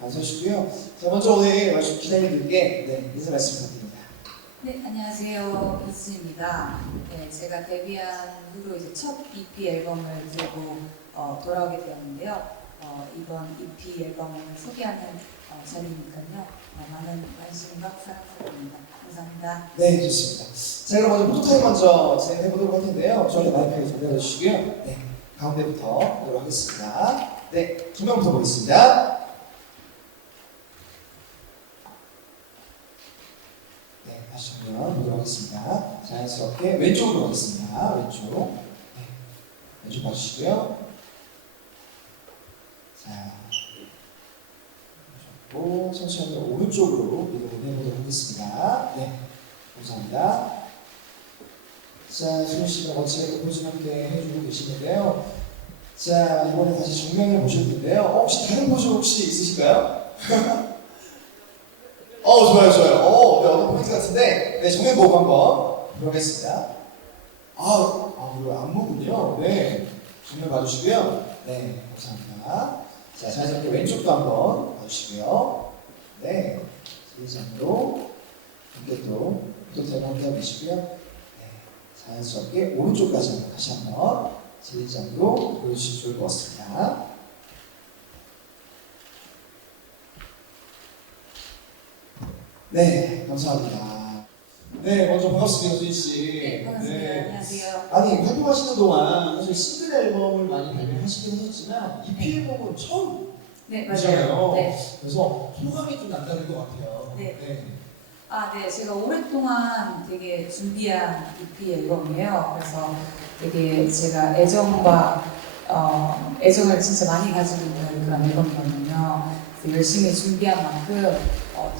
서시고요. 자, 먼저 오늘 말씀 기자님들께 인사 말씀 부탁드립니다. 네, 안녕하세요. 이수입니다. 네, 제가 데뷔한 후로 이제 첫 EP 앨범을 들고 돌아오게 되었는데요. 이번 EP 앨범을 소개하는 자리니까요. 많은 관심과 사랑 부탁드립니다. 감사합니다. 네, 좋습니다. 자, 그럼 먼저 포토타임 먼저 진행해 보도록 할 텐데요. 저희 마이크에 전달해 주시고요. 네, 가운데부터 보도록 하겠습니다. 네, 조명부터 보겠습니다. 네, 다시 한번 보도록 하겠습니다. 자연스럽게 왼쪽으로 가겠습니다. 왼쪽. 네, 왼쪽 봐주시고요. 자, 오, 천천히 오른쪽으로 이동을 해보도록 하겠습니다. 네, 감사합니다. 자, 수민 씨가 멋지게 포즈 함께 해주고 계시는데요. 자, 이번에 다시 정면을 보셨는데요. 혹시 다른 포즈 혹시 있으실까요? 좋아요, 좋아요. 네, 어떤 포인트 같은데, 네, 정면 보고 한번 보겠습니다. 이거 안무군요. 네, 정면 봐주시고요. 네, 감사합니다. 자, 자연스럽게 왼쪽도 한번 봐주시고요. 네, 세이장으로 함께 또 대본 펴주시고요. 네, 자연스럽게 오른쪽까지 한번 다시 한번 세이장으로 보여주시면 좋을 것 같습니다. 네, 감사합니다. 네, 먼저 반갑습니다, 수희 씨. 네, 반갑습니다. 네. 안녕하세요. 아니, 활동하시는 동안 사실 싱글 앨범을 많이 발매하시긴 하셨지만 EP 앨범은 처음 네, 이잖아요. 맞아요. 네. 그래서 소감이 좀 남다를 것 같아요. 네. 네. 네, 제가 오랫동안 되게 준비한 EP 앨범이에요. 그래서 되게 제가 애정을 진짜 많이 가지고 있는 그런 앨범이거든요. 그래서 열심히 준비한 만큼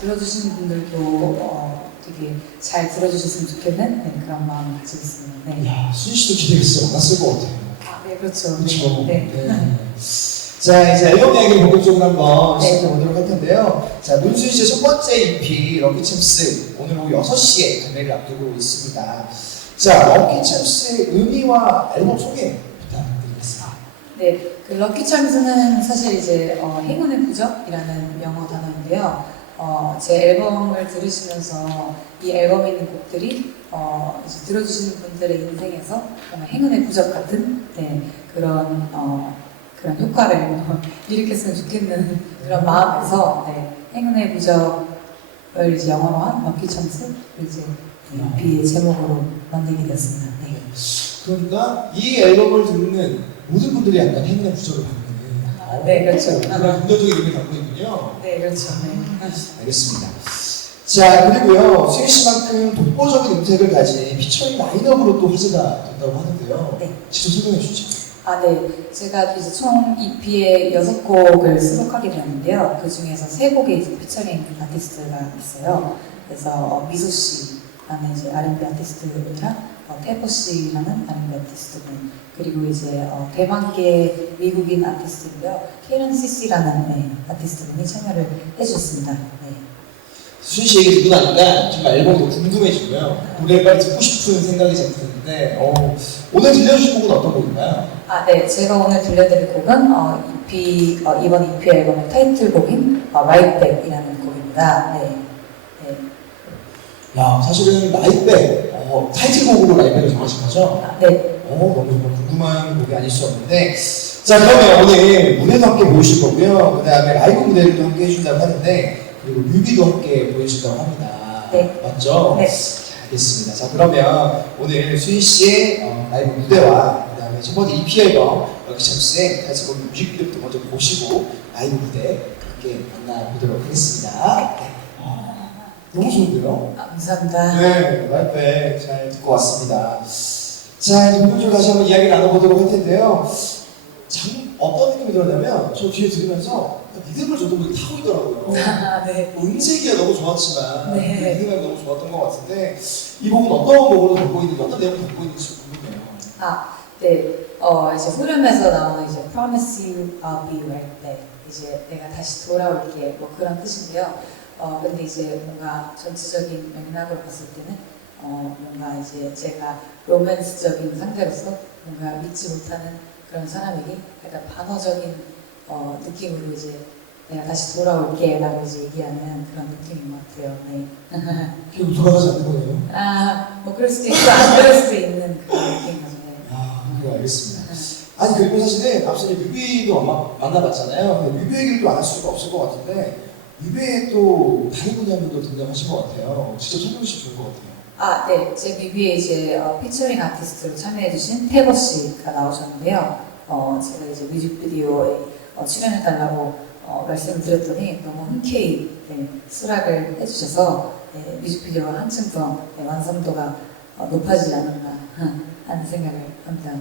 들어주시는 분들도 되게 잘 들어주셨으면 좋겠는 그런 마음을 가지고 있습니다. 네. 이야, 수희 씨도 기대가 진짜 많았을 것 같아요. 네, 그렇죠. 그렇죠. 네. 자, 이제 앨범 이야기를 본격적으로 한번 네. 시작해 보도록 할 텐데요. 자, 문수희 씨의 첫 번째 EP 럭키챔스 오늘 오후 6시에 발매를 앞두고 있습니다. 자, 럭키챔스의 의미와 앨범 소개 부탁드리겠습니다. 네, 그 럭키 찰스는 사실 이제 행운의 부적이라는 영어 단어인데요. 제 앨범을 들으시면서 이 앨범에 있는 곡들이 이제 들어주시는 분들의 인생에서 정말 행운의 부적 같은 그런 효과를 일으켰으면 좋겠는 그런 마음에서 행운의 부적을 이제 영어로한 럭키 찰스를 이제 EP의 제목으로 만들게 되었습니다. 네. 그러니까 이 앨범을 듣는 모든 분들이 약간 행운의 부적을 받는 네, 그렇죠. 그런 긍정적인 의미를 갖고 있군요. 네, 그렇죠. 네. 알겠습니다. 자, 그리고요, 수희 씨만큼 독보적인 음색을 가진 피처링 라인업으로 또 화제가 된다고 하는데요. 네. 직접 설명해 주시죠. 네. 제가 이제 총 EP에 6곡을 수록하게 되었는데요. 그 중에서 3곡의 이제 피처링 아티스트가 있어요. 그래서 미소 씨라는 이제 R&B 아티스트분이랑 태포 씨라는 R&B 아티스트분, 그리고 이제 대만계 미국인 아티스트인데요. 케이런 CC라는 아티스트분이 참여를 해주셨습니다. 네. 수희 씨 얘기 듣고 나니까 정말 앨범도 궁금해지고요. 노래 빨리 듣고 싶은 생각이 좀 드는데, 오늘 들려주신 곡은 어떤 곡인가요? 네. 제가 오늘 들려드릴 곡은 이번 EP 앨범의 타이틀곡인 Right Back이라는 곡입니다. 네. 야, 사실은 라이백, 타이틀곡으로 라이백을 정하신 거죠? 네. 너무 정말 궁금한 곡이 아닐 수 없는데, 자, 그러면 오늘 무대도 함께 보여주실 거고요. 그 다음에 라이브 무대를 또 함께 해준다고 하는데, 그리고 뮤비도 함께 보여주신다고 합니다. 네. 맞죠? 네. 자, 알겠습니다. 자, 그러면 오늘 수희 씨의 라이브 무대와 그 다음에 첫 번째 EP 앨범 럭키챔스의 타이틀곡 뮤직비디오부터 먼저 보시고 라이브 무대 함께 만나보도록 하겠습니다. 네. 너무 좋은데요? 감사합니다. 네, 라이브에 잘 듣고 왔습니다. 자, 이제 본격적으로 다시 한번 이야기를 나눠보도록 할 텐데요. 참 어떤 느낌이 들었냐면 저 뒤에 들으면서 리듬을 저도 모르게 타고 있더라고요. 네. 음색이 너무 좋았지만 네. 리듬이 너무 좋았던 것 같은데 이 곡은 어떤 곡으로 담고 있는지 어떤 내용을 담고 있는지 궁금해요. 네. 이제 후렴에서 나오는 이제 Promise you I'll be right back. 이제 내가 다시 돌아올게 뭐 그런 뜻인데요. 근데 이제 뭔가 전체적인 맥락으로 봤을 때는 뭔가 이제 제가 로맨스적인 상대로서 뭔가 믿지 못하는 그런 사람에게 약간 반어적인 느낌으로 이제 내가 다시 돌아올게 라고 이제 얘기하는 그런 느낌인 것 같아요. 네. 그게 돌아가지 않는 거네요. 뭐 그럴 수도 있고 안 그럴 수도 있는 그런 느낌인 거죠. 네. 그래 알겠습니다. 아니 그리고 사실은 앞서 이제 뮤비도 아마 만나봤잖아요. 근데 뮤비 얘기를 또 안 할 수가 없을 것 같은데 뮤비에 또 다른 분이 한 분 또 등장하신 것 같아요. 직접 설명해 주시면 좋을 것 같아요. 네. 제 뮤비에 이제 피처링 아티스트로 참여해주신 태거 씨가 나오셨는데요. 제가 이제 뮤직비디오에 출연해달라고 말씀을 드렸더니 너무 흔쾌히 수락을 해주셔서 뮤직비디오가 한층 더 완성도가 높아지지 않았나 하는 생각을 합니다.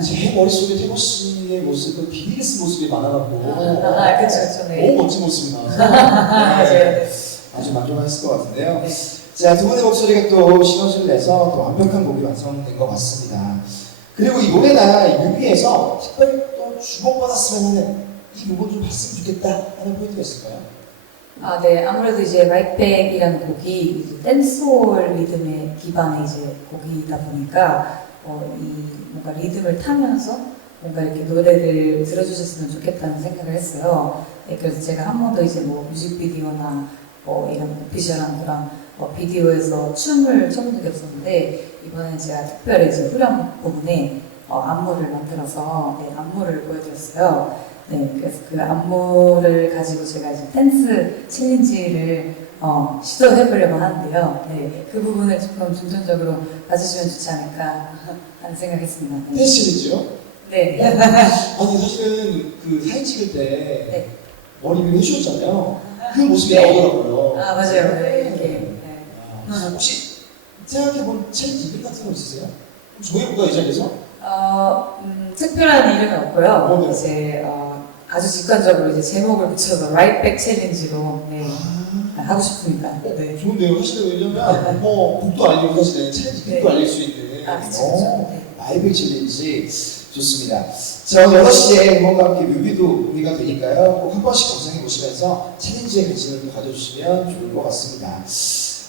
제 머릿속에 태고 씨의 모습, 그 비즈니스 모습이 많아갖고 그쵸, 네. 너무 멋진 모습이 나와서 맞아요. 아주 만족했을 것 같은데요. 네. 자, 두 분의 목소리가 또 시너지를 내서 또 완벽한 곡이 완성된 것 같습니다. 그리고 이 노래나 이 뮤비에서 특별히 또 주목받았으면 하는 이 부분 좀 봤으면 좋겠다 하는 포인트가 있을까요? 네. 아무래도 이제 라이트백이라는 곡이 이제 댄스홀 리듬의 기반의 이제 곡이다 보니까 이 뭔가 리듬을 타면서 뭔가 이렇게 노래를 들어주셨으면 좋겠다는 생각을 했어요. 네, 그래서 제가 한 번도 이제 뭐 뮤직비디오나 이런 오피셜한 그런 비디오에서 춤을 춰본 적이 없었는데 이번에 제가 특별히 이제 후렴 부분에 안무를 만들어서 안무를 보여드렸어요. 네, 그래서 그 안무를 가지고 제가 이제 댄스 챌린지를 시도해보려고 하는데요. 네, 그 부분을 조금 중점적으로 봐주시면 좋지 않을까 하는 생각했습니다. 네. 댄스이죠? 네. 아니 사실은 그 사진 찍을 때 네. 머리를 해주셨잖아요. 그 모습이 네. 나오더라고요. 맞아요. 네, 이렇게. 네. 혹시 생각해본 챌린지 이름 같은 거 있으세요? 정해볼까요, 이 자리에서? 특별한 이름은 없고요. 네. 이제 아주 직관적으로 이제 제목을 붙여서 라이트백 챌린지로 하고 싶습니다. 네. 좋은데요. 사실은 왜냐면 뭐 곡도 알리고 사실은 챌린지 네. 곡도 알릴 수 있는 그쵸. 네. 라이브 챌린지 좋습니다. 자, 오늘 6시에 음원과 함께 뮤비도 공개가 되니까요. 꼭 한 번씩 감상해 보시면서 챌린지에 관심을 좀 가져주시면 좋을 것 같습니다.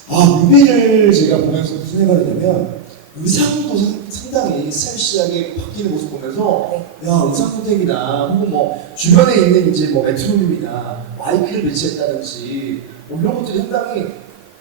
뮤비를 제가 보면서 무슨 생각을 했냐면 의상도 상당히 스타일시하게 바뀌는 모습 보면서 야, 의상 선택이나 혹은 뭐 주변에 있는 이제 뭐 메트로놈이나 마이크를 배치했다든지 뭐 이런 것들이 상당히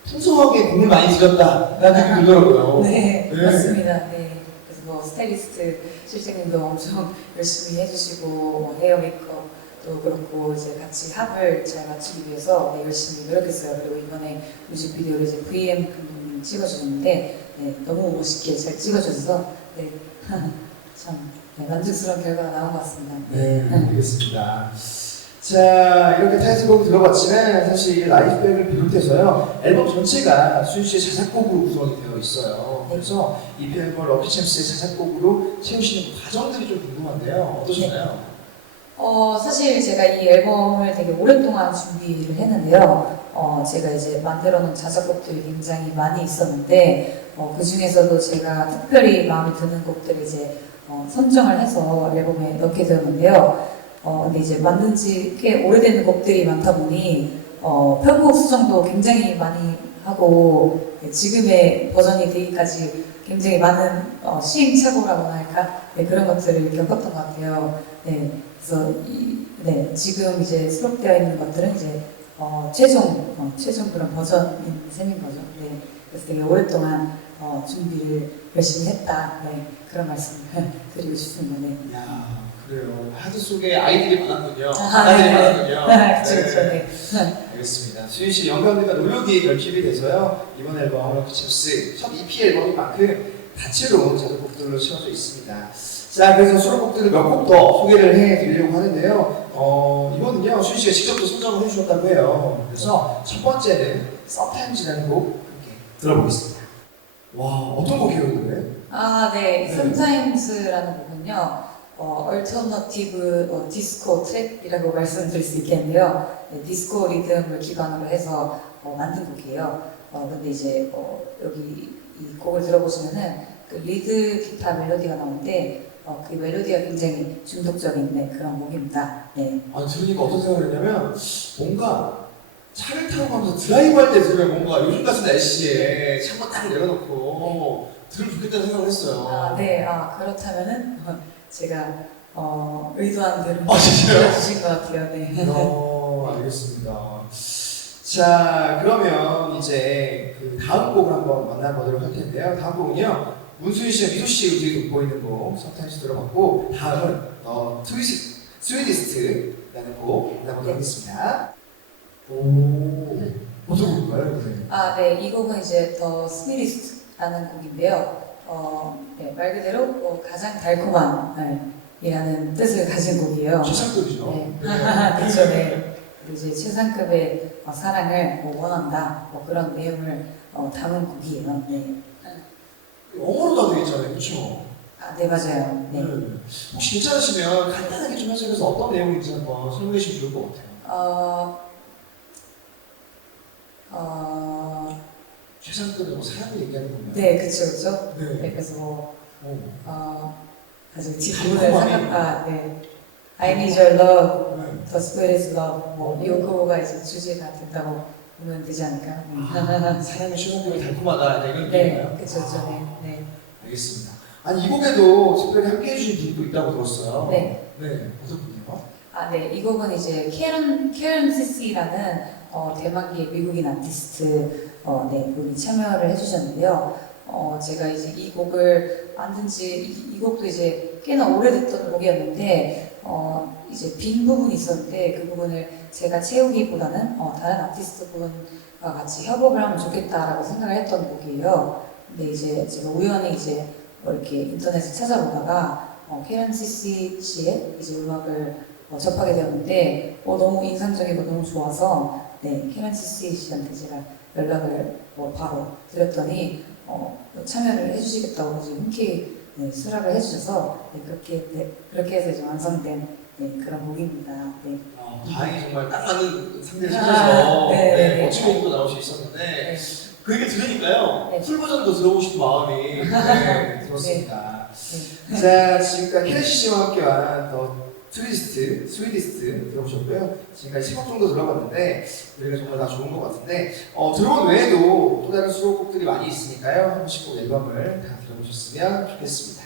풍성하게 공을 많이 들였다라는 느낌이 들더라고요. 네, 맞습니다. 네. 그래서 뭐 스타일리스트 실장님도 엄청 열심히 해주시고 뭐 헤어 메이크업도 그렇고 이제 같이 합을 잘 맞추기 위해서 열심히 노력했어요. 그리고 이번에 뮤직비디오를 이제 VM 감독님 찍어주셨는데 너무 멋있게 잘 찍어줘서 참 만족스러운 결과가 나온 것 같습니다. 네, 알겠습니다. 자, 이렇게 타이틀곡을 들어봤지만 사실 이 라이프백을 비롯해서요 앨범 전체가 수인 씨의 자작곡으로 구성이 되어 있어요. 그래서 이 앨범 럭키챔스의 자작곡으로 채우시는 과정들이 좀 궁금한데요. 어떠셨나요? 사실 제가 이 앨범을 되게 오랫동안 준비를 했는데요. 제가 이제 만들어 놓은 자작곡들이 굉장히 많이 있었는데 그 중에서도 제가 특별히 마음에 드는 곡들을 이제 선정을 해서 앨범에 넣게 되었는데요. 근데 이제 만든 지 꽤 오래된 곡들이 많다 보니 편곡 수정도 굉장히 많이 하고 지금의 버전이 되기까지 굉장히 많은 시행착오라고나 할까? 그런 것들을 겪었던 것 같아요. 그래서 지금 이제 수록되어 있는 것들은 이제 최종 그런 버전인 셈인 거죠. 그래서 되게 오랫동안 준비를 열심히 했다. 그런 말씀을 드리고 싶습니다. 야, 그래요. 하드 속에 아이들이 많았군요. 네. 아이들이 많았군요. 그렇죠. 알겠습니다. 수인 씨 영감님과 노력이 결집이 돼서요 이번 앨범 럭키챔스 첫 EP 앨범인 만큼 다채로운 자작곡들로 채워져 있습니다. 자, 그래서 수록곡들을 몇 곡 더 소개를 해드리려고 하는데요. 이거는요 수인 씨가 직접 또 선정을 해주셨다고 해요. 그래서 첫 번째는 Sometimes라는 곡 함께 들어보겠습니다. 와, 어떤 곡이에요, 이 노래? 네. Sometimes라는 곡은요. 얼터너티브 디스코 트랙이라고 말씀드릴 수 있겠는데요. 디스코 리듬을 기반으로 해서 만든 곡이에요. 근데 이제 여기 이 곡을 들어보시면은 그 리드 기타 멜로디가 나오는데 그 멜로디가 굉장히 중독적인 그런 곡입니다. 아니, 들으니까 어떤 생각을 했냐면 뭔가 차를 타고 가면서 드라이브 할 때 들으면 뭔가 요즘 같은 날씨에 창문 딱 내려놓고 들으면 좋겠다는 생각을 했어요. 그렇다면은 제가 의도한 대로 진짜요? 들려주신 것 같아요. 알겠습니다. 자, 그러면 이제 그 다음 곡을 한번 만나보도록 할 텐데요. 다음 곡은요, 문수인 씨와 미소 씨 의지가 돋보이는 곡, 서타임스 들어봤고, 다음은 스위디스트라는 곡 만나보도록 하겠습니다. 오, 어떤 곡인가요? 네. 아, 네, 이 곡은 이제 더 스위리스트라는 곡인데요. 네, 말 그대로 가장 달콤한 이라는 뜻을 가진 곡이에요. 최상급이죠. 네, 그렇죠. 네. 그리고 이제 최상급의 사랑을 원한다. 그런 내용을 담은 곡이에요. 네. 영어로도 되겠잖아요, 그렇죠? 아, 네, 맞아요. 네. 혹시 괜찮으시면 간단하게 좀 해석해서 어떤 내용인지 한번 설명해 주시면 좋을 것 같아요. 최상급의 사랑을 얘기하는 거면. 네, 그렇죠. 네. 네, 그래서 아주 달콤하게. 뒷부분을 네. I need your love, 네. the spirit is love. 이 곡가 이제 주제가 된다고 보면 되지 않을까요? 사랑의 최상급이 달콤하다 이런 네, 얘기인가요? 그렇죠. 네. 알겠습니다. 아니 이 곡에도 특별히 함께 해주신 분도 있다고 들었어요. 네. 네, 어떤 분이요? 아, 네. 이 곡은 이제 케런 CC라는 대만계 미국인 아티스트 분이 참여를 해주셨는데요. 제가 이제 이 곡을 만든 이 곡도 이제 꽤나 오래됐던 곡이었는데, 이제 빈 부분이 있었는데, 그 부분을 제가 채우기보다는, 다른 아티스트 분과 같이 협업을 하면 좋겠다라고 생각을 했던 곡이에요. 근데 이제 제가 우연히 이제 이렇게 인터넷을 찾아보다가, 케런 CC 씨의 이제 음악을 접하게 되었는데, 너무 인상적이고 너무 좋아서, 네, 케런 CC 씨한테 제가 연락을 바로 드렸더니, 참여를 해주시겠다고 흔쾌히 수락을 해주셔서 그렇게 해서 이제 완성된 그런 곡입니다. 네. 다행히 정말 딱 맞는 상대를 찾아서 멋진 곡도 나올 수 있었는데 네. 그 얘기 들으니까요 네. 풀 버전도 들어보고 싶은 마음이 들었습니다. 네. 자, 지금까지 케렌시 씨와 함께한 더 스위디스트 들어보셨고요. 지금까지 3곡 정도 들어봤는데 노래가 정말 다 좋은 것 같은데 들어온 외에도 또 다른 수록곡들이 많이 있으니까요. 한 번씩 꼭 앨범을 다 들어보셨으면 좋겠습니다.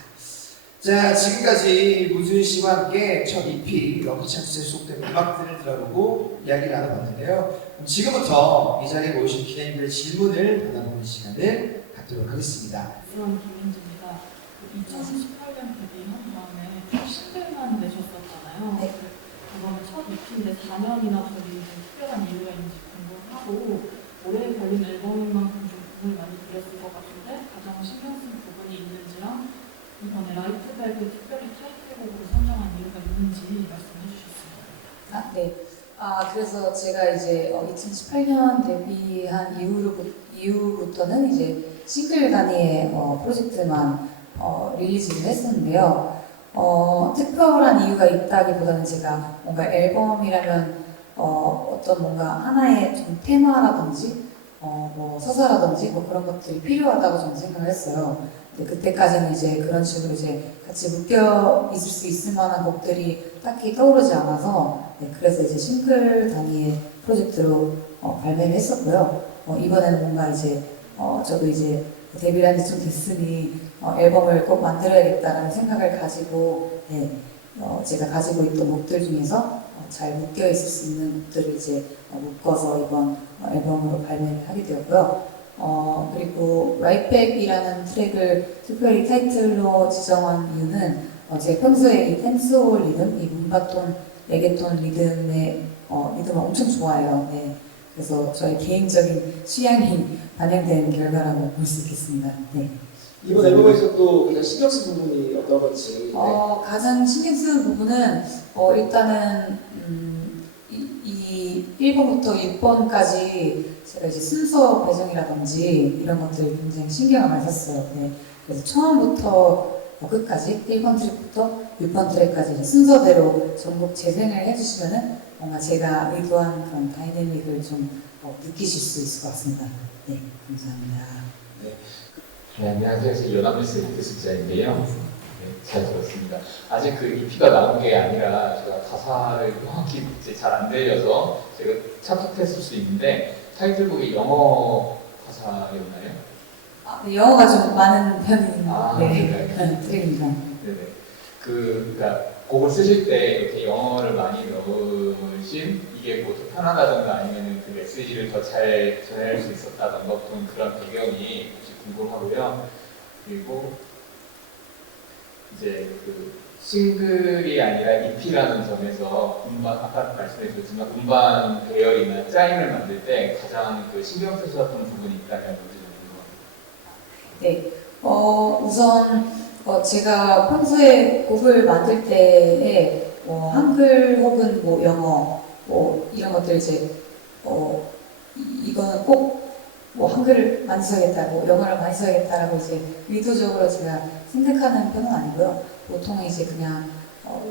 자, 지금까지 문수인 씨와 함께 첫 EP 럭키찬스에 수록된 음악들을 들어보고 이야기를 나눠봤는데요. 그럼 지금부터 이 자리에 모이신 기자님들의 질문을 받아보는 시간을 갖도록 하겠습니다. 김민지입니다. 2018년 데뷔한 다음에 싱글만 내셨었잖아요. 네. 그거는 첫 EP인데 4년이나 걸리는 특별한 이유가 있는지 궁금하고 오래 걸린 앨범인 만큼 좀 부분을 많이 들였을 것 같은데 가장 신경 쓴 부분이 있는지랑 이번에 라이트백을 특별히 타이틀곡으로 선정한 이유가 있는지 말씀해 주셨습니다. 네. 그래서 제가 이제 2018년 데뷔한 이후부터는 이제 싱글 단위의 프로젝트만 릴리즈를 했었는데요. 특별한 이유가 있다기보다는 제가 뭔가 앨범이라면 어떤 뭔가 하나의 좀 테마라든지 서사라든지 그런 것들이 필요하다고 저는 생각을 했어요. 근데 그때까지는 이제 그런 식으로 이제 같이 묶여 있을 수 있을 만한 곡들이 딱히 떠오르지 않아서 그래서 이제 싱글 단위의 프로젝트로 발매를 했었고요. 이번에는 뭔가 이제 저도 이제 데뷔를 한 지 좀 됐으니 앨범을 꼭 만들어야겠다라는 생각을 가지고 제가 가지고 있던 곡들 중에서 잘 묶여 있을 수 있는 곡들을 이제 묶어서 이번 앨범으로 발매를 하게 되었고요. 그리고 라이트백이라는 트랙을 특별히 타이틀로 지정한 이유는 제가 평소에 이 댄스홀 리듬, 이 문바톤, 레게톤 리듬을 엄청 좋아해요. 네. 그래서 저의 개인적인 취향이 반영된 결과라고 볼 수 있겠습니다. 네. 이번 앨범에서 또 가장 신경 쓴 부분이 어떤 건지. 가장 신경 쓰는 부분은 일단은 이 1번부터 6번까지 제가 이제 순서 배정이라든지 이런 것들 굉장히 신경을 많이 썼어요. 네. 그래서 처음부터 끝까지 1번 트랙부터 6번 트랙까지 이제 순서대로 전곡 재생을 해주시면은 뭔가 제가 의도한 그런 다이내믹을 좀 느끼실 수 있을 것 같습니다. 네, 감사합니다. 네, 안녕하세요. 저 연합뉴스 리크스 기자인데요. 네, 잘 들었습니다. 아직 그 EP가 나온 게 아니라 제가 가사를 정확히 잘 안 들려서 제가 착각했을 수 있는데 타이틀곡이 영어 가사였나요? 네, 영어가 좀 많은 편인 네. 트랙입니다. 네네. 그러니까 곡을 쓰실 때 이렇게 영어를 많이 넣으신 이게 뭐 더 편하다던가 아니면 그 메시지를 더 잘 전할 수 있었다던가 어떤 그런 배경이 혹시 궁금하고요. 그리고 이제 그 싱글이 아니라 EP라는 점에서 음반 아까 말씀해 주셨지만 음반 배열이나 짜임을 만들 때 가장 그 신경 쓰셨던 부분이 있다면 뭔지 좀 궁금합니다. 네, 우선 제가 평소에 곡을 만들 때에 한글 혹은 뭐 영어 뭐 이런 것들 이제 이거는 꼭 뭐 한글을 많이 써야겠다, 뭐 영어를 많이 써야겠다라고 이제 의도적으로 제가 생각하는 편은 아니고요. 보통은 이제 그냥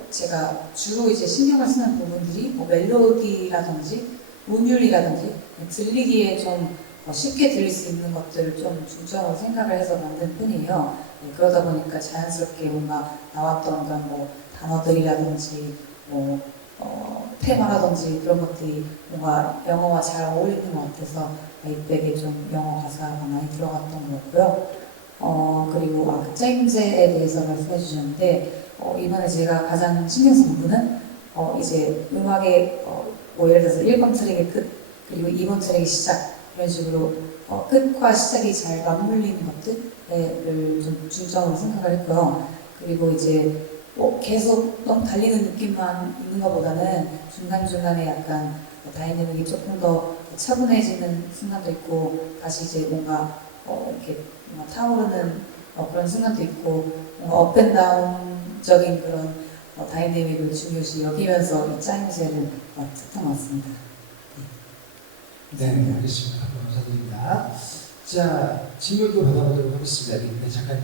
제가 주로 이제 신경을 쓰는 부분들이 뭐 멜로디라든지 운율이라든지 들리기에 좀 쉽게 들릴 수 있는 것들을 좀 중점으로 생각을 해서 만든 편이에요. 네, 그러다 보니까 자연스럽게 뭔가 나왔던 그런 뭐 단어들이라든지 뭐 테마라든지 그런 것들이 뭔가 영어와 잘 어울리는 것 같아서 이백에 좀 영어 가사가 많이 들어갔던 것 같고요. 그리고 그 짜임새에 대해서 말씀해 주셨는데 이번에 제가 가장 신경 쓴 부분은 이제 음악의 뭐 예를 들어서 1번 트랙의 끝 그리고 2번 트랙의 시작 이런 식으로 끝과 시작이 잘 맞물리는 것들을 좀 중점으로 생각을 했고요. 그리고 이제 계속 너무 달리는 느낌만 있는 것보다는 중간중간에 약간 다이내믹이 조금 더 차분해지는 순간도 있고 다시 이제 뭔가 이렇게 뭔가 타오르는 그런 순간도 있고 뭔가 업앤다운적인 그런 다이내믹을 중요시 여기면서 이 짜임새를 뜻한 것 같습니다. 네, 알겠습니다. 감사드립니다. 자, 질문도 받아보도록 하겠습니다. 네, 잠깐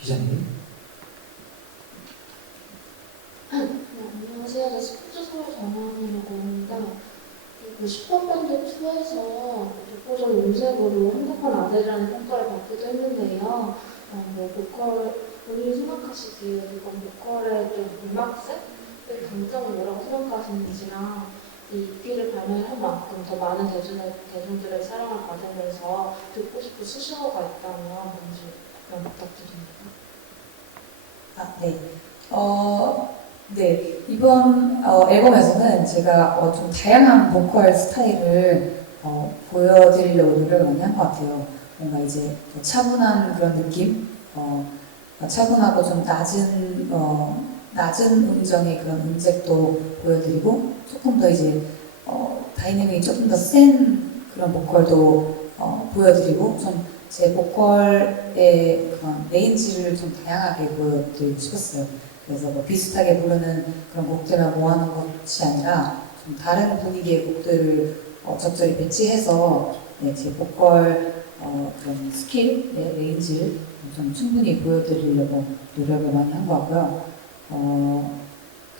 기자님. 안녕하세요. 저 스포츠 서울 전화하려고 합니다. 그 슈퍼밴드 2에서 독보적 음색으로 핸드폰 아들이라는 평가를 받기도 했는데요. 뭐 보컬, 본인이 생각하시기에 이건 보컬의 좀 음악색의 강점은 뭐라고 생각하시는지랑 이 EP를 발매한 만큼 더 많은 대중들의 사랑을 받으면서 듣고 싶은 수식어가 있다면 뭔지 부탁드립니다. 네. 네, 이번 앨범에서는 제가 좀 다양한 보컬 스타일을 보여드리려고 노력을 많이 한 것 같아요. 뭔가 이제 차분한 그런 느낌, 차분하고 좀 낮은 음정의 그런 음색도 보여드리고 조금 더 이제 다이내믹이 조금 더 센 그런 보컬도 보여드리고 좀 제 보컬의 그런 레인지를 좀 다양하게 보여드리고 싶었어요. 그래서 뭐 비슷하게 부르는 그런 곡들만 모아놓은 것이 아니라 좀 다른 분위기의 곡들을 적절히 배치해서 네, 제 보컬 그런 스킬의 레인지를 좀 충분히 보여드리려고 노력을 많이 한 것 같고요.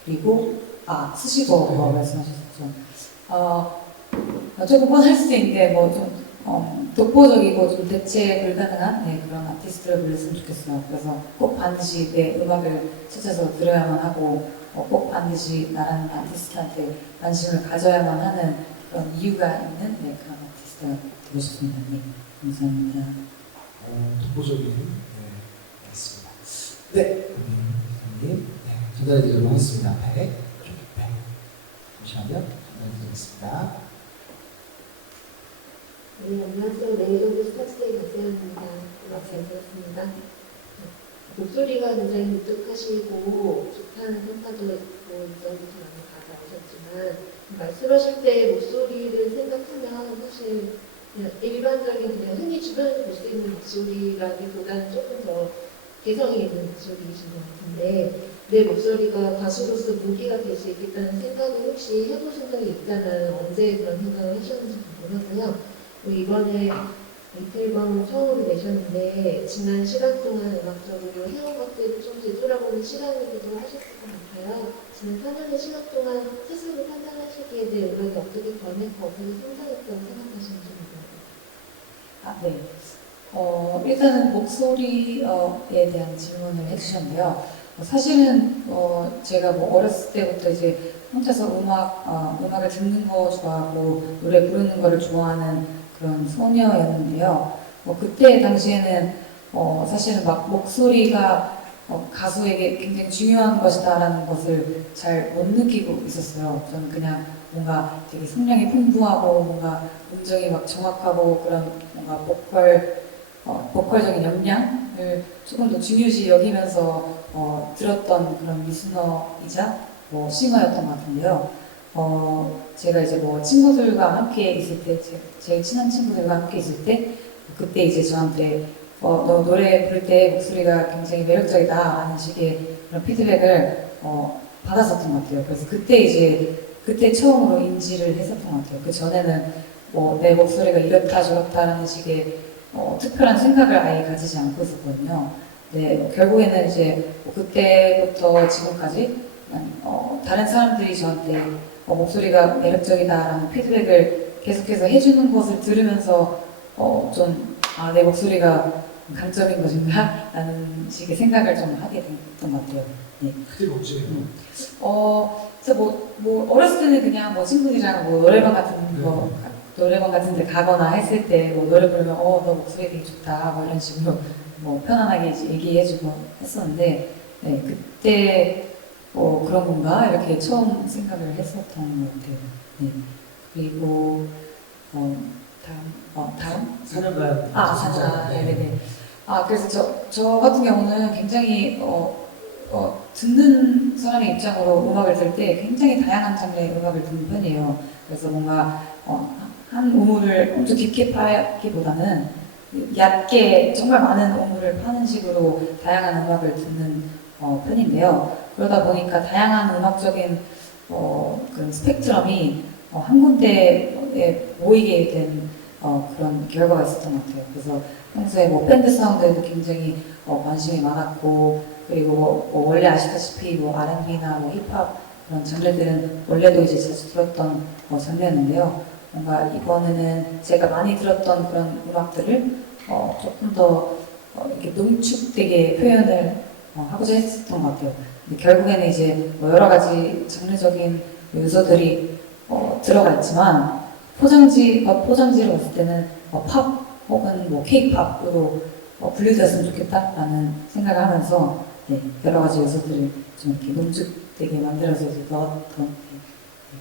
그리고 수식어 말씀하셨죠. 조금 뻔할 수도 있는데 좀 독보적이고 좀 대체 불가능한 그런 아티스트를 불렀으면 좋겠어요. 그래서 꼭 반드시 내 음악을 찾아서 들어야만 하고 꼭 반드시 나라는 아티스트한테 관심을 가져야만 하는 그런 이유가 있는 그런 아티스트가 되고 싶습니다. 네, 감사합니다. 독보적인 알겠습니다. 네, 네, 전달해드리도록 하겠습니다. 잠시만요. 전달해드리겠습니다. 네, 안녕하세요. 네이로드 스타츠데이 박세현입니다. 음악 잘 들었습니다. 목소리가 굉장히 무뚝하시고 좋다는 평가도 있고 이전부터 많이 받아오셨지만 말씀하실 때 목소리를 생각하면 사실 그냥 일반적인 그냥 흔히 주변에서 볼 수 있는 목소리라기보다는 조금 더 개성이 있는 목소리이신 것 같은데 내 목소리가 가수로서 무기가 될 수 있겠다는 생각을 혹시 해보신 적이 있다면 언제 그런 생각을 하셨는지 궁금하고요. 이번에 이틀방 처음으로 내셨는데 지난 시간 동안 음악적으로 해온 것들을 좀 되돌아보는 시간이기도 하셨을 것 같아요. 지난 4년의 시간 동안 스스로 판단하시기에 내 음악이 어떻게 변했고 어떻게 성장했다고 생각하시는지 궁금합니다. 네. 일단은 목소리에 대한 질문을 해주셨는데요. 사실은 제가 어렸을 때부터 이제 혼자서 음악을 듣는 거 좋아하고 노래 부르는 거를 좋아하는 그런 소녀였는데요. 그때 당시에는 사실은 막 목소리가 가수에게 굉장히 중요한 것이다라는 것을 잘 못 느끼고 있었어요. 저는 그냥 뭔가 되게 성량이 풍부하고 뭔가 음정이 막 정확하고 그런 뭔가 보컬적인 역량을 조금 더 중요시 여기면서 들었던 그런 리스너이자 뭐 싱어였던 것 같은데요. 제가 이제 뭐 친구들과 함께 있을 때, 제일 친한 친구들과 함께 있을 때, 그때 이제 저한테 너 노래 부를 때 목소리가 굉장히 매력적이다 라는 식의 그런 피드백을 받았었던 것 같아요. 그래서 그때 처음으로 인지를 했었던 것 같아요. 그 전에는 뭐 내 목소리가 이렇다 저렇다라는 식의 특별한 생각을 아예 가지지 않고 있었거든요. 네, 결국에는 이제 뭐 그때부터 지금까지 다른 사람들이 저한테 목소리가 매력적이다라는 피드백을 계속해서 해주는 것을 들으면서 내 목소리가 강점인 것인가? 라는 식의 생각을 좀 하게 됐던 것 같아요. 네. 그때 목소리요. 진짜 어렸을 때는 그냥 뭐 친구들이랑 뭐 노래방 같은 데 가거나 했을 때 뭐 노래 부르면 너 목소리 되게 좋다 뭐 이런 식으로 뭐 편안하게 이제 얘기해주고 했었는데 네, 그때 그런 건가? 이렇게 처음 생각을 했었던 것 같아요. 네. 그리고 다음? 4년간. 네네네. 그래서 저 같은 경우는 굉장히 듣는 사람의 입장으로 음악을 들을 때 굉장히 다양한 장르의 음악을 듣는 편이에요. 그래서 뭔가 한 우물을 엄청 깊게 파기보다는 얇게 정말 많은 우물을 파는 식으로 다양한 음악을 듣는 편인데요. 그러다 보니까 다양한 음악적인 그런 스펙트럼이 한 군데에 모이게 된 그런 결과가 있었던 것 같아요. 그래서 평소에 뭐 밴드 사운드에도 굉장히 관심이 많았고, 그리고 원래 아시다시피 뭐 R&B나 뭐 힙합 그런 장르들은 원래도 이제 자주 들었던 장르였는데요. 뭔가 이번에는 제가 많이 들었던 그런 음악들을 조금 더 이렇게 농축되게 표현을 하고자 했었던 것 같아요. 근데 결국에는 이제 뭐 여러 가지 장르적인 요소들이 들어가 있지만 포장지로 봤을 때는 팝 혹은 뭐 케이팝으로 분류되었으면 좋겠다라는 생각을 하면서 네, 여러 가지 요소들을 좀 이렇게 농축되게 만들어서 넣었던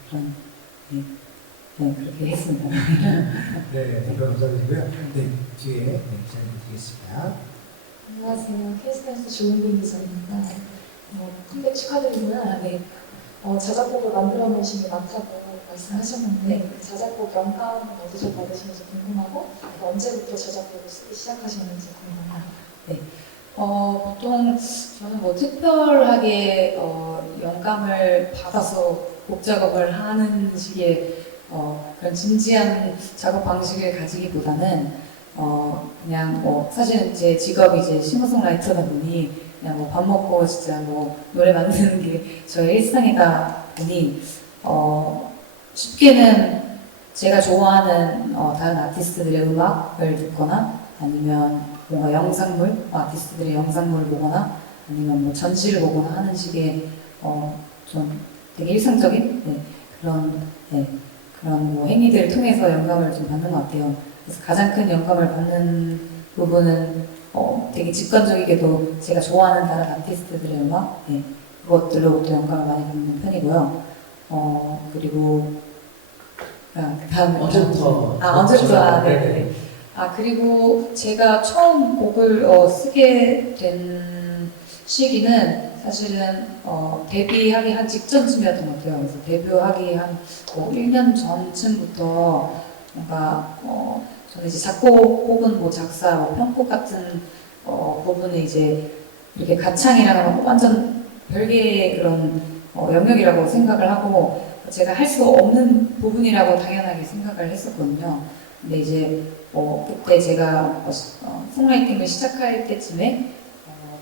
그런 그렇게 했습니다. 네, 이건 감사드리고요. 네, 뒤에 기자님 드리겠습니다. 안녕하세요. 캐스터에서 조은빈 기자입니다. 컴백 축하드리고요. 네. 자작곡을 만들어 놓으신 게 많다고 말씀하셨는데 그 자작곡 영감은 어디서 받으시는지 궁금하고 언제부터 자작곡을 쓰기 시작하셨는지 궁금해요. 보통 저는 뭐 특별하게 영감을 받아서 곡 작업을 하는 식의 그런 진지한 작업 방식을 가지기보다는 그냥 뭐 사실은 제 직업이 이제 싱어송라이터다 보니 그냥 뭐 밥 먹고 진짜 뭐 노래 만드는 게 저의 일상이다 보니 쉽게는 제가 좋아하는 다른 아티스트들의 음악을 듣거나 아니면 뭔가 영상물, 아티스트들의 영상물을 보거나 아니면 뭐 전시를 보거나 하는 식의 좀 되게 일상적인 그런 뭐 행위들을 통해서 영감을 좀 받는 것 같아요. 그래서 가장 큰 영감을 받는 부분은 되게 직관적이게도 제가 좋아하는 다른 아티스트들의 음악, 그것들로부터 영감을 많이 받는 편이고요. 그리고 다음 언제부터? 네. 그리고 제가 처음 곡을 쓰게 된 시기는 사실은 데뷔하기 한 직전쯤이었던 것 같아요. 그래서 데뷔하기 한 1년 전쯤부터 뭔가 저는 이제 작곡 혹은 뭐 작사, 뭐 편곡 같은 부분을 이제 이렇게 가창이랑은 완전 별개의 그런 영역이라고 생각을 하고 제가 할 수 없는 부분이라고 당연하게 생각을 했었거든요. 근데 이제 그때 제가 송라이팅을 시작할 때쯤에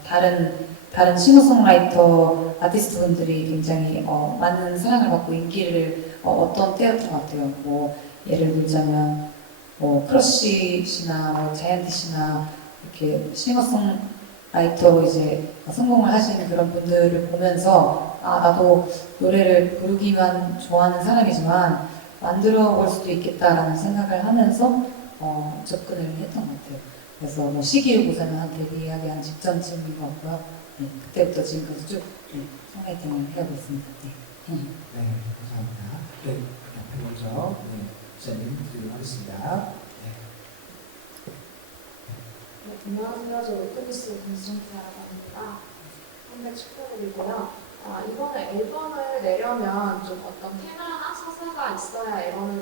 다른 싱어송라이터 아티스트 분들이 굉장히 많은 사랑을 받고 인기를 얻던 때였던 것 같아요. 뭐 예를 들자면 크러쉬 씨나 뭐 자이언티 씨나 이렇게 싱어송라이터로 이제 성공을 하시는 그런 분들을 보면서 나도 노래를 부르기만 좋아하는 사람이지만 만들어 볼 수도 있겠다라는 생각을 하면서 접근을 했던 것 같아요. 그래서 뭐 시기를 보자면 한 데뷔하기 한 직전쯤인 것 같고요. 네, 그때부터 지금까지 쭉 송라이팅을 해오고 있습니다. 네. 네, 감사합니다. 네, 앞에 먼저 기자님 드리도록 하겠습니다. 안녕하세요. 저 로토니스 권수정기사라고 합니다. 컴백 축하드리고요. 이번에 앨범을 내려면 좀 어떤 테마나 서사가 있어야 앨범을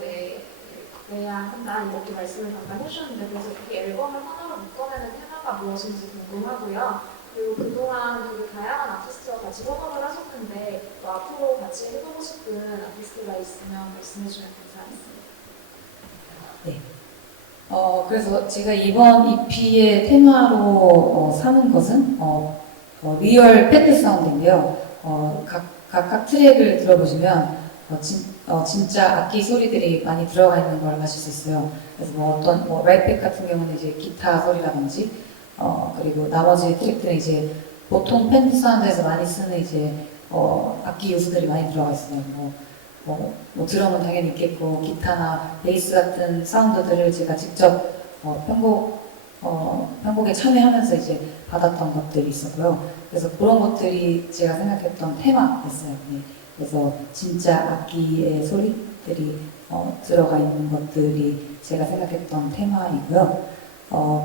내야 한다 이렇게 말씀을 잠깐 해주셨는데 그래서 이 앨범을 하나로 묶어내는 테마가 무엇인지 궁금하고요. 그리고 그동안 되게 다양한 아티스트와 같이 협업을 하셨는데 또 앞으로 같이 해보고 싶은 아티스트가 있으면 말씀해주시면 감사하겠습니다. 그래서 제가 이번 EP의 테마로 삼은 것은 리얼 밴드 사운드인데요. 각 트랙을 들어보시면 진짜 악기 소리들이 많이 들어가 있는 걸 아실 수 있어요. 그래서 어떤 라이트백 같은 경우는 이제 기타 소리라든지 그리고 나머지 트랙들은 이제 보통 밴드 사운드에서 많이 쓰는 이제 악기 요소들이 많이 들어가 있어요. 드럼은 당연히 있겠고 기타나 베이스 같은 사운드들을 제가 직접 편곡에 참여하면서 이제 받았던 것들이 있었고요. 그래서 그런 것들이 제가 생각했던 테마였어요. 네. 그래서 진짜 악기의 소리들이 들어가 있는 것들이 제가 생각했던 테마이고요.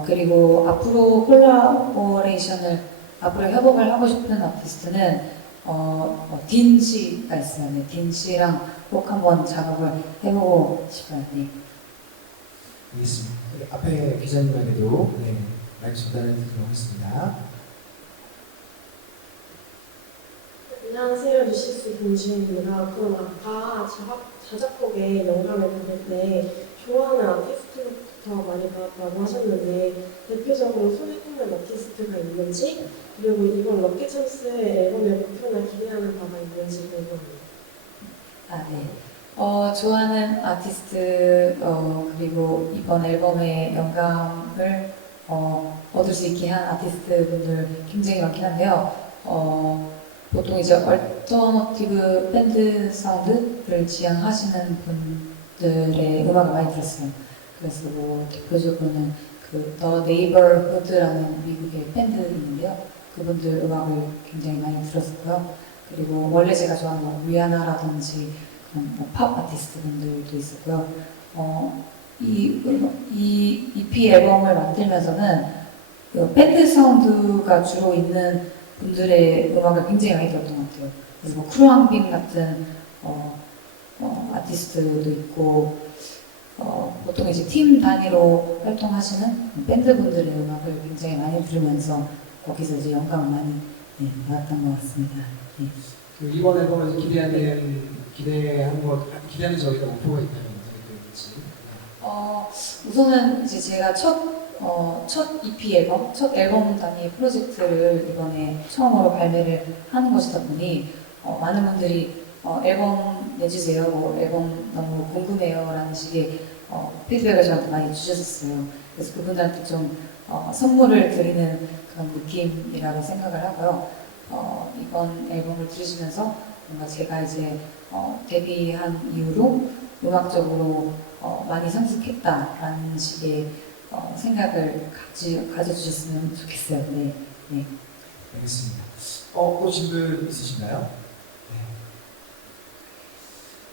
그리고 앞으로 콜라보레이션을 앞으로 협업을 하고 싶은 아티스트는 딘 씨가 있어요. 네, 딘 씨랑 꼭 한번 작업을 해보고 싶어요. 네. 알겠습니다. 앞에 기자님에게도 마이크 전달해 드리도록 하겠습니다. 안녕하세요. 뉴시스 김지혜입니다. 그럼 아까 자작곡에 영감을 받을 때 좋아하는 아티스트부터 많이 받았다고 하셨는데 대표적으로 손에 꼽는 아티스트가 있는지 그리고 이번 럭키찬스의 앨범의 목표나 기대하는 바가 있는지 궁금합니다. 네. 좋아하는 아티스트 그리고 이번 앨범의 영감을 얻을 수 있게 한 아티스트 분들 굉장히 많긴 한데요. 보통 이제 얼터너티브 밴드 사운드를 지향하시는 분들의 음악을 많이 들었어요. 그래서 대표적으로는 The Neighborhood라는 미국의 밴드 있는데요. 그분들 음악을 굉장히 많이 들었고요. 그리고 원래 제가 좋아하는 리아나라든지 그런 팝 아티스트 분들도 있었고요. 이 EP 앨범을 만들면서는 밴드 사운드가 주로 있는 분들의 음악을 굉장히 많이 들었던 것 같아요. 그래서 크루앙빈 같은 아티스트도 있고 보통 이제 팀 단위로 활동하시는 밴드 분들의 음악을 굉장히 많이 들으면서 거기서 이제 영감을 많이 받았던 것 같습니다. 네. 이번 앨범에서 기대하는 저희가 목표가 있다면 어떻게 되겠지? 우선은 이제 제가 첫 EP 앨범, 첫 앨범 단위 프로젝트를 이번에 처음으로 발매를 하는 것이다 보니 많은 분들이 앨범 내주세요, 앨범 너무 궁금해요 라는 식의 피드백을 저한테 많이 주셨었어요. 그래서 그분들한테 좀 선물을 드리는 그런 느낌이라고 생각을 하고요. 이번 앨범을 들으시면서 뭔가 제가 이제 데뷔한 이후로 음악적으로 많이 성숙했다라는 식의 생각을 가져주셨으면 좋겠어요. 네. 알겠습니다. 또 질문 있으신가요?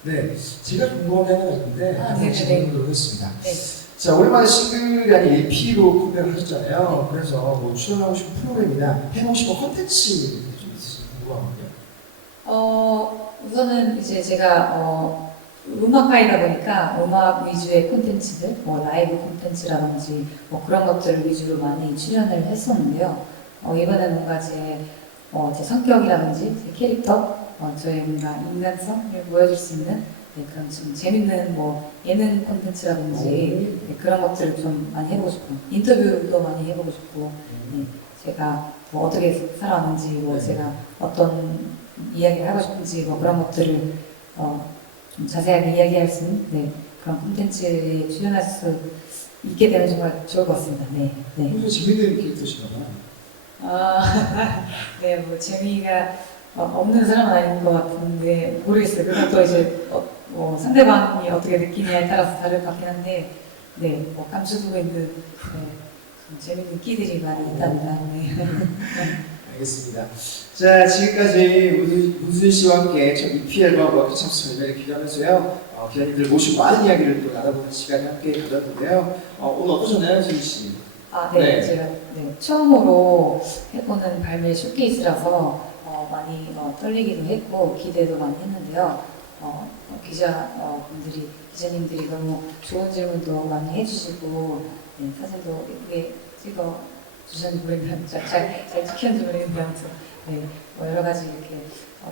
네, 제가 궁금한 게 하나 있는데 한번 질문을 하겠습니다. 네. 자, 오랜만에 싱글이 아닌 LP로 컴백을 하셨잖아요. 그래서 출연하고 싶은 프로그램이나 해보고 싶은 콘텐츠 좀 있으신지 궁금하거든요. 우선은 이제 제가 음악가이다 보니까 음악 위주의 콘텐츠들, 라이브 콘텐츠라든지 그런 것들을 위주로 많이 출연을 했었는데요. 이번에 뭔가 제 성격이라든지 제 캐릭터, 저의 뭔가 인간성을 보여줄 수 있는 그런 좀 재밌는 예능 콘텐츠라든지 그런 것들을 좀 많이 해보고 싶고 인터뷰도 많이 해보고 싶고 제가 어떻게 살아왔는지 제가 어떤 이야기를 하고 싶은지 그런 것들을 좀 자세하게 이야기할 수 있는 그런 콘텐츠에 출연할 수 있게 되면 정말 좋을 것 같습니다. 네. 평소에 재밌는 캐릭터신가 봐요. 네, 재미가 없는 사람은 아닌 것 같은데 모르겠어요. 그것도 이제 상대방이 어떻게 느끼냐에 따라서 다를 것 같긴 한데 감춰두고 있는 좀 재밌는 끼들이 많이 있답니다. 네. 알겠습니다. 자, 지금까지 문순 씨와 함께 첫 EP 앨범 워크 참스 발매를 기념하면서요. 기자님들 모시고 많은 이야기를 또 나눠보는 시간을 함께 가졌는데요. 오늘 어떠셨나요, 순 씨? 아, 네. 제가 처음으로 해보는 발매 쇼케이스라서 많이 떨리기도 했고 기대도 많이 했는데요. 기자님들이 너무 좋은 질문도 많이 해주시고 사진도 예쁘게 찍어 주셨는지 모르겠는데 잘 찍혔는지 모르겠는데 아무튼 여러 가지 이렇게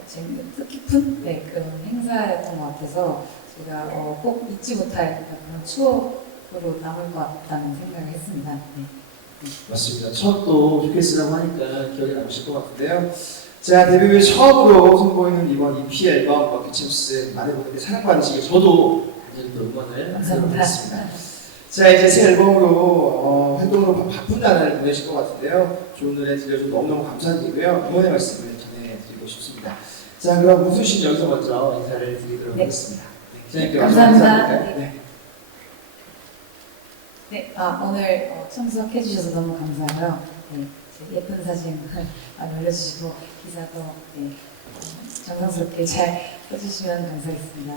재밌는 뜻깊은 그런 행사였던 것 같아서 제가 꼭 잊지 못할 그런 추억으로 남을 것 같다는 생각을 했습니다. 맞습니다. 첫 또 쇼케이스라고 하니까 기억에 남으실 것 같은데요. 자, 데뷔 후에 처음으로 선보이는 이번 EP 앨범 워크 참스 많은 분들께 사랑받으시길 저도 굉장히 또 응원을 하겠습니다. 자, 이제 새 앨범으로 활동으로 바쁜 나날을 보내실 것 같은데요. 좋은 노래 들려줘서 너무너무 감사드리고요. 응원의 말씀을 전해드리고 싶습니다. 자, 그럼 문순 씨는 여기서 먼저 인사를 드리도록 하겠습니다. 기자님께 감사합니다. 오늘 참석해 주셔서 너무 감사하고요. 제 예쁜 사진 많이 올려주시고 기사도 정성스럽게 잘 써주시면 감사하겠습니다.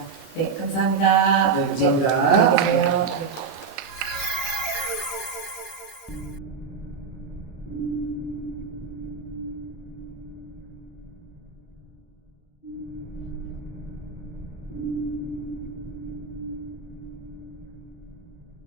감사합니다. 네, 감사합니다. 안녕히 계세요.